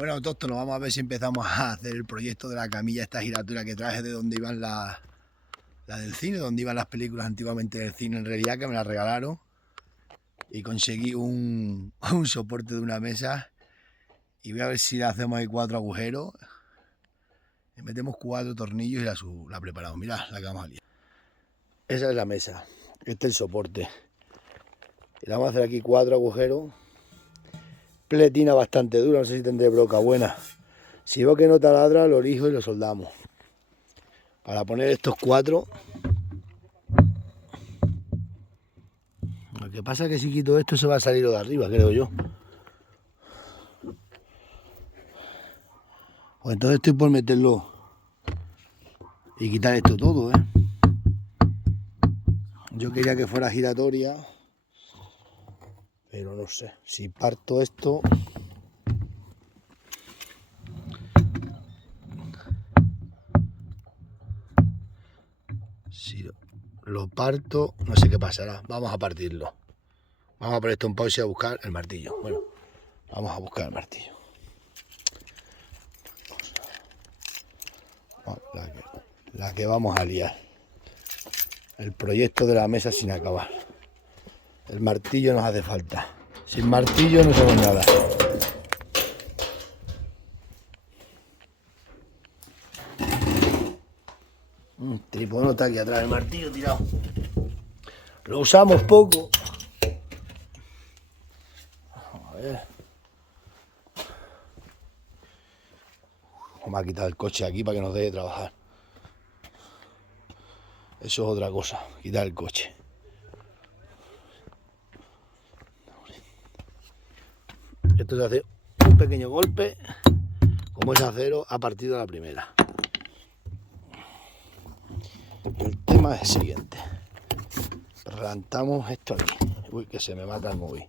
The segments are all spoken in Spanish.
Bueno, autóctono, vamos a ver si empezamos a hacer el proyecto de la camilla, esta giratoria que traje de donde iban la del cine, donde iban las películas antiguamente del cine en realidad, que me la regalaron. Y conseguí un soporte de una mesa. Y voy a ver si le hacemos ahí 4 agujeros. Le metemos 4 tornillos y la preparamos. Mirad la que vamos a liar. Esa es la mesa. Este es el soporte. Y le vamos a hacer aquí 4 agujeros. Pletina bastante dura, no sé si tendré broca buena. Si veo que no taladra, lo lijo y lo soldamos. Para poner estos 4. Lo que pasa es que si quito esto se va a salir lo de arriba, creo yo. Pues entonces estoy por meterlo y quitar esto todo, ¿eh? Yo quería que fuera giratoria, pero no sé. Si parto esto... Si lo parto, no sé qué pasará. Vamos a partirlo. Vamos a poner esto en pausa y a buscar el martillo. Bueno, vamos a buscar el martillo. La que vamos a liar. El proyecto de la mesa sin acabar. El martillo nos hace falta. Sin martillo no hacemos nada. Un trípode no está aquí atrás, el martillo tirado. Lo usamos poco. A ver. Vamos a quitar el coche aquí para que nos deje trabajar. Eso es otra cosa, quitar el coche. Esto se hace un pequeño golpe, como es acero, a partir de la primera. El tema es el siguiente. Plantamos esto aquí. Uy, que se me mata el móvil.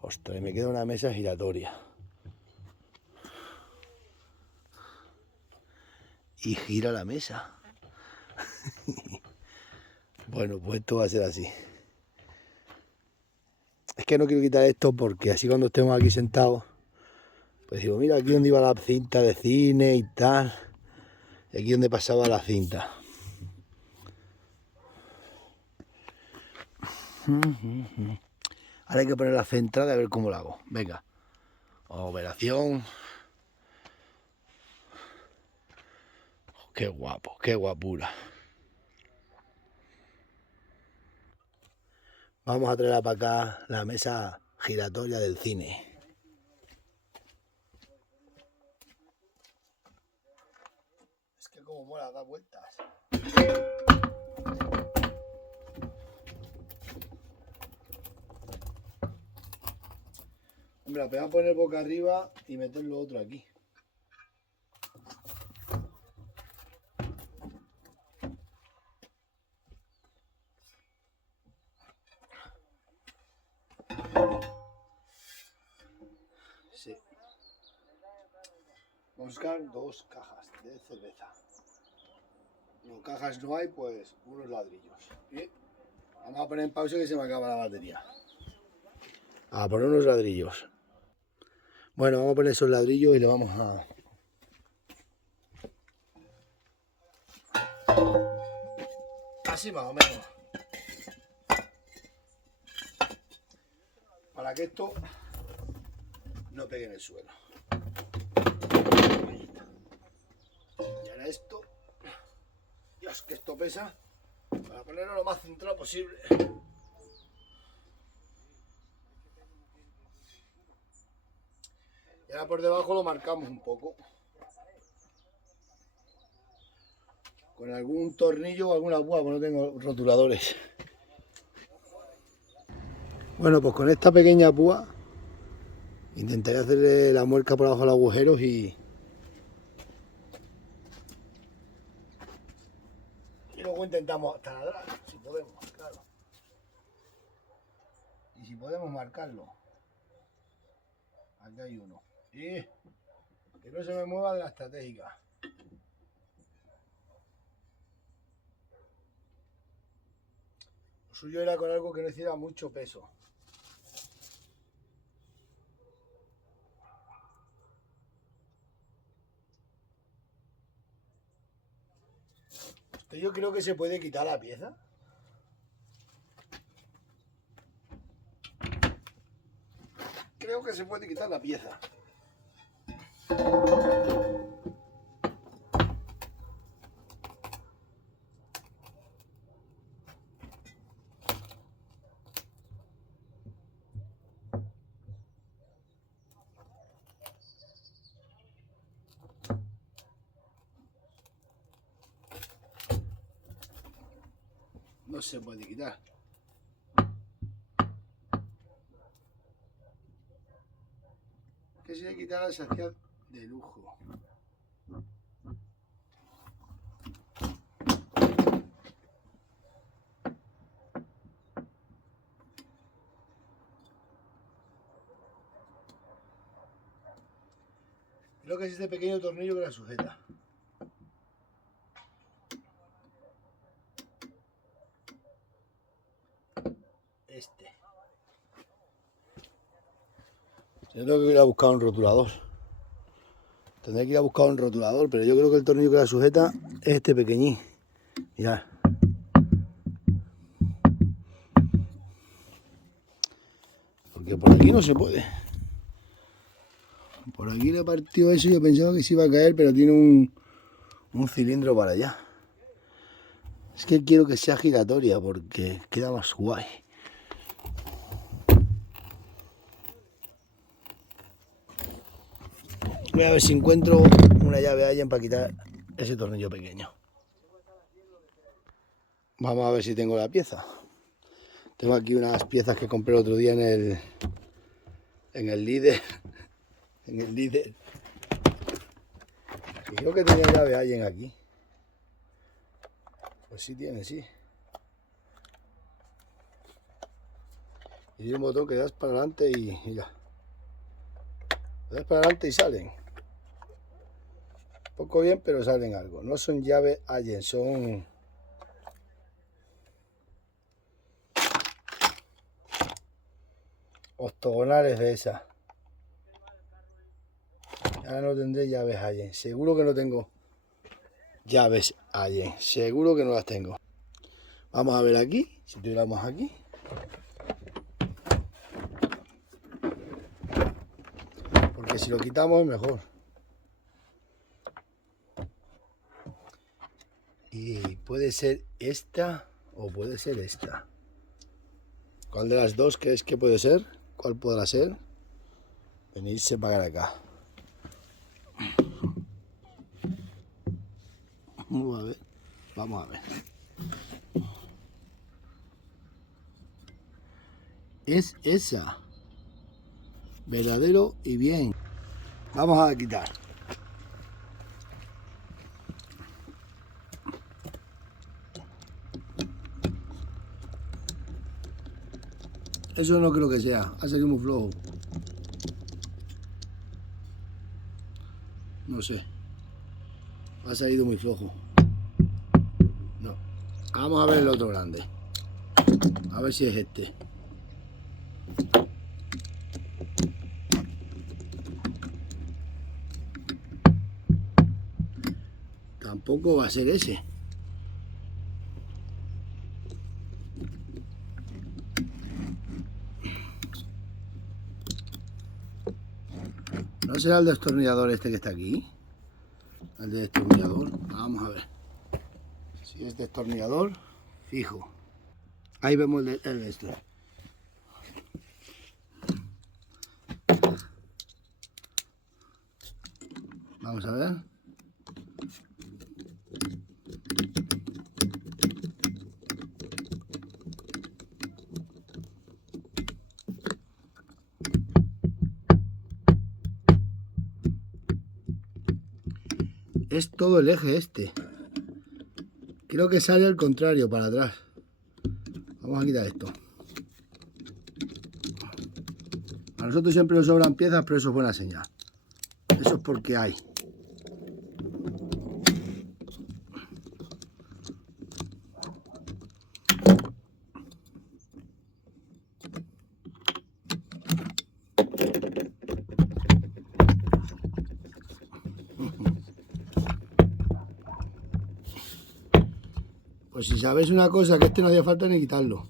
Ostras, me queda una mesa giratoria. Y gira la mesa. Bueno, pues esto va a ser así. Es que no quiero quitar esto porque así cuando estemos aquí sentados, pues digo, mira aquí donde iba la cinta de cine y tal. Y aquí donde pasaba la cinta. Ahora hay que poner la centrada a ver cómo la hago. Venga. Operación. Qué guapo, qué guapura. Vamos a traer para acá la mesa giratoria del cine. Es que como mola, da vueltas. Hombre, la voy a poner boca arriba y meter lo otro aquí. Sí. Vamos a buscar 2 cajas de cerveza. No, cajas no hay, pues unos ladrillos. ¿Sí? Vamos a poner en pausa que se me acaba la batería. A poner unos ladrillos. Bueno, vamos a poner esos ladrillos y le vamos a... Así más o menos. Para que esto no pegue en el suelo. Y ahora esto... Dios, que esto pesa. Para ponerlo lo más centrado posible. Y ahora por debajo lo marcamos un poco. Con algún tornillo o alguna púa, porque no tengo rotuladores. Bueno, pues con esta pequeña púa intentaré hacerle la muerca por abajo a los agujeros y luego intentamos taladrar, si podemos, claro. Y si podemos marcarlo. Aquí hay uno. Y que no se me mueva de la estratégica. suyo era con algo que no hiciera mucho peso. Yo creo que se puede quitar la pieza. Creo que se puede quitar la pieza. No se puede quitar. Que si le quitara se hacía de lujo. Creo que es este pequeño tornillo que la sujeta. Este. Yo tengo que ir a buscar un rotulador. Tendré que ir a buscar un rotulador, pero yo creo que el tornillo que la sujeta es este pequeñín. Mirad. Porque por aquí no se puede. Por aquí le partió eso y yo pensaba que se iba a caer, pero tiene un cilindro para allá. Es que quiero que sea giratoria porque queda más guay. Voy a ver si encuentro una llave a alguien para quitar ese tornillo pequeño. Vamos a ver si tengo la pieza. Tengo aquí unas piezas que compré el otro día en el Líder. En el Líder. Y creo que tenía llave a alguien aquí. Pues sí tiene, sí. Y hay un botón que das para adelante y mira. Das para adelante y salen. Poco bien, pero salen algo. No son llaves Allen, son octogonales de esas. Ahora no tendré llaves Allen. Seguro que no tengo llaves Allen. Seguro que no las tengo. Vamos a ver aquí. Si tuviéramos aquí. Porque si lo quitamos es mejor. Y puede ser esta o puede ser esta. ¿Cuál de las dos crees que puede ser? ¿Cuál podrá ser? Venirse para acá. Vamos a ver. Vamos a ver. Es esa. Verdadero y bien. Vamos a quitar. Eso no creo que sea. Ha salido muy flojo. No sé. Ha salido muy flojo. No. Vamos a ver el otro grande. A ver si es este. Tampoco va a ser ese. ¿No será el destornillador este que está aquí? El de destornillador. Vamos a ver. Si es destornillador, fijo. Ahí vemos el esto. Vamos a ver. Es todo el eje este. Creo que sale al contrario, para atrás. Vamos a quitar esto. A nosotros siempre nos sobran piezas, pero eso es buena señal. Eso es porque hay. Pues si sabéis una cosa, que este no hacía falta ni quitarlo.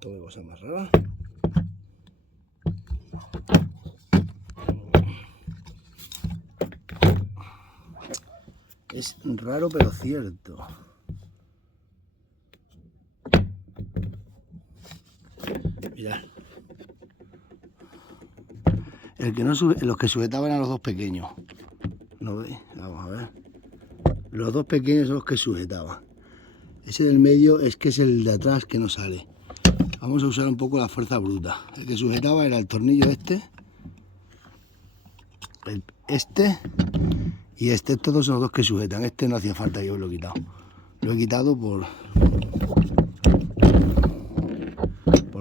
Qué cosa más rara. Es raro pero cierto. Mirad. El que no los que sujetaban a los dos pequeños. ¿No veis? Vamos a ver. Los dos pequeños son los que sujetaban. Ese del medio es que es el de atrás que no sale. Vamos a usar un poco la fuerza bruta. El que sujetaba era el tornillo este. Este. Y este, todos son los dos que sujetan. Este no hacía falta, yo lo he quitado. Lo he quitado por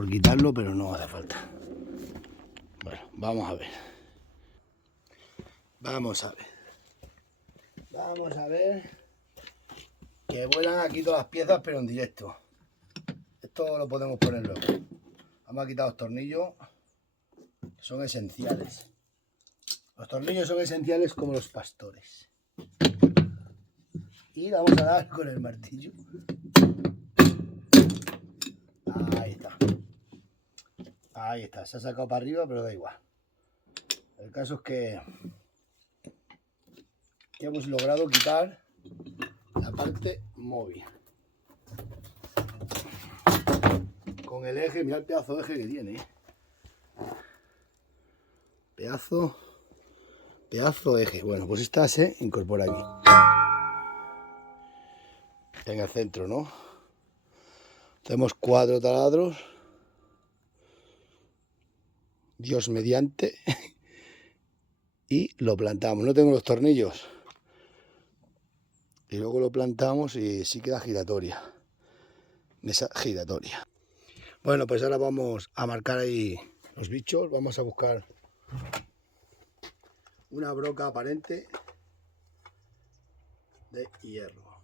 quitarlo, pero no hace falta. Bueno, vamos a ver. Vamos a ver. Vamos a ver. Que vuelan aquí todas las piezas, pero en directo. Esto lo podemos poner luego. Vamos a quitar los tornillos. Son esenciales. Los tornillos son esenciales como los pastores. Y le vamos a dar con el martillo. Ahí está. Ahí está. Se ha sacado para arriba, pero da igual. El caso es que hemos logrado quitar la parte móvil. Con el eje, mirad el pedazo de eje que tiene. Pedazo de eje. Bueno, pues esta se incorpora aquí. En el centro, ¿no? Tenemos 4 taladros. Dios mediante. Y lo plantamos. No tengo los tornillos. Y luego lo plantamos y sí queda giratoria. Mesa giratoria. Bueno, pues ahora vamos a marcar ahí los bichos. Vamos a buscar una broca aparente de hierro.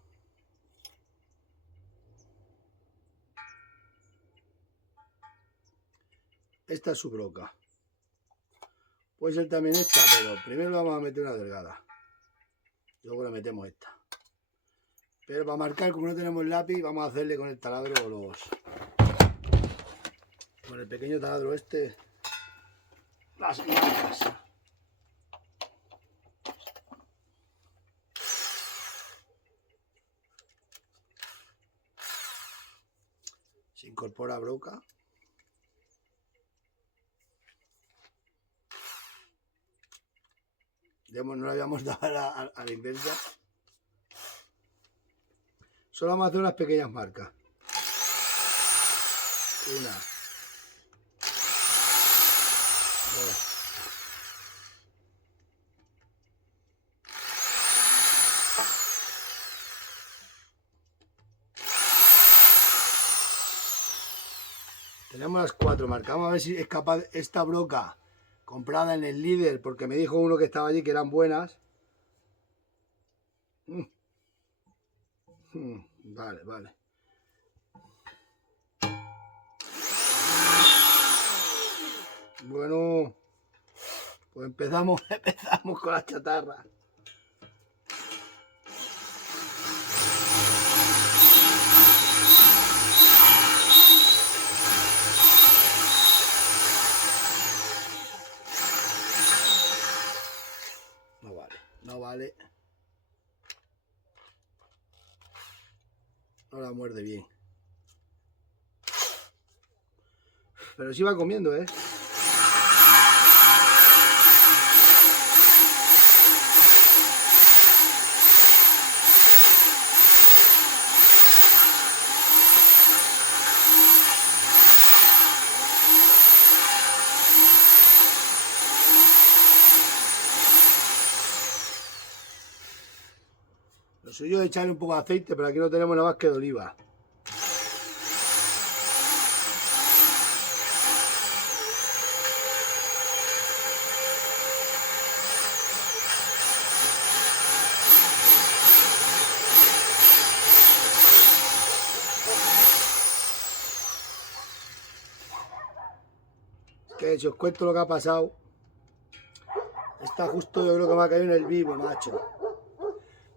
Esta es su broca. Puede ser también esta, pero primero vamos a meter una delgada. Luego le metemos esta. Pero para marcar, como no tenemos lápiz, vamos a hacerle con el taladro con el pequeño taladro este las marcas. Se incorpora broca. No le habíamos dado a la inversa. Solo vamos a hacer unas pequeñas marcas. Una. Dos. Tenemos las 4 marcas. Vamos a ver si es capaz esta broca comprada en el Líder, porque me dijo uno que estaba allí que eran buenas. Vale, vale. Bueno, pues empezamos con la chatarra. No vale, no vale. No la muerde bien. Pero sí va comiendo, ¿eh? Lo suyo es echarle un poco de aceite, pero aquí no tenemos nada más que de oliva. Que si os cuento lo que ha pasado, está justo, yo creo que me ha caído en el vivo, macho.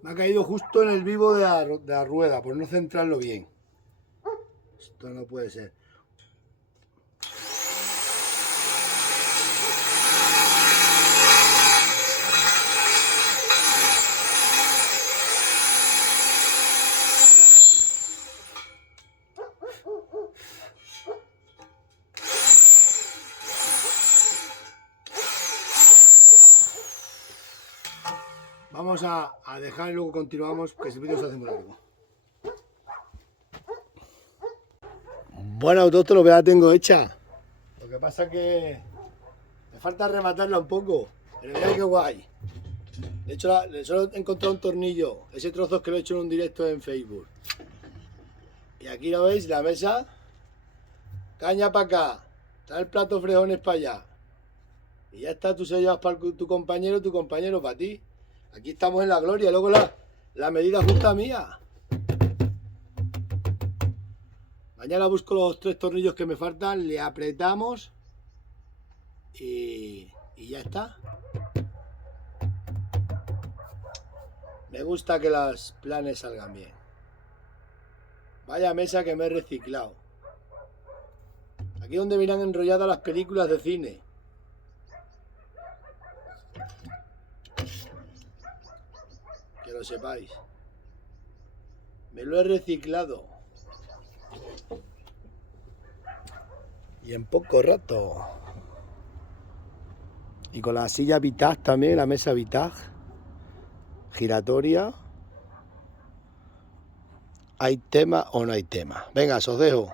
Me ha caído justo en el vivo de la rueda, por no centrarlo bien. Esto no puede ser. Vamos a dejar y luego continuamos, que el vídeo se hace muy largo. Bueno, autóstomo, ya la tengo hecha. Lo que pasa es que me falta rematarla un poco. Pero mira qué guay. De hecho, solo he encontrado un tornillo. Ese trozo es que lo he hecho en un directo en Facebook. Y aquí lo veis, la mesa. Caña para acá. Trae el plato frejones para allá. Y ya está, tú se lo llevas para tu compañero para ti. Aquí estamos en la gloria. Luego la medida justa mía. Mañana busco los 3 tornillos que me faltan, le apretamos y ya está. Me gusta que los planes salgan bien. Vaya mesa que me he reciclado. Aquí es donde vienen enrolladas las películas de cine. Que lo sepáis. Me lo he reciclado. Y en poco rato. Y con la silla Vitag también, la mesa Vitag. Giratoria. ¿Hay tema o no hay tema? Venga, os dejo.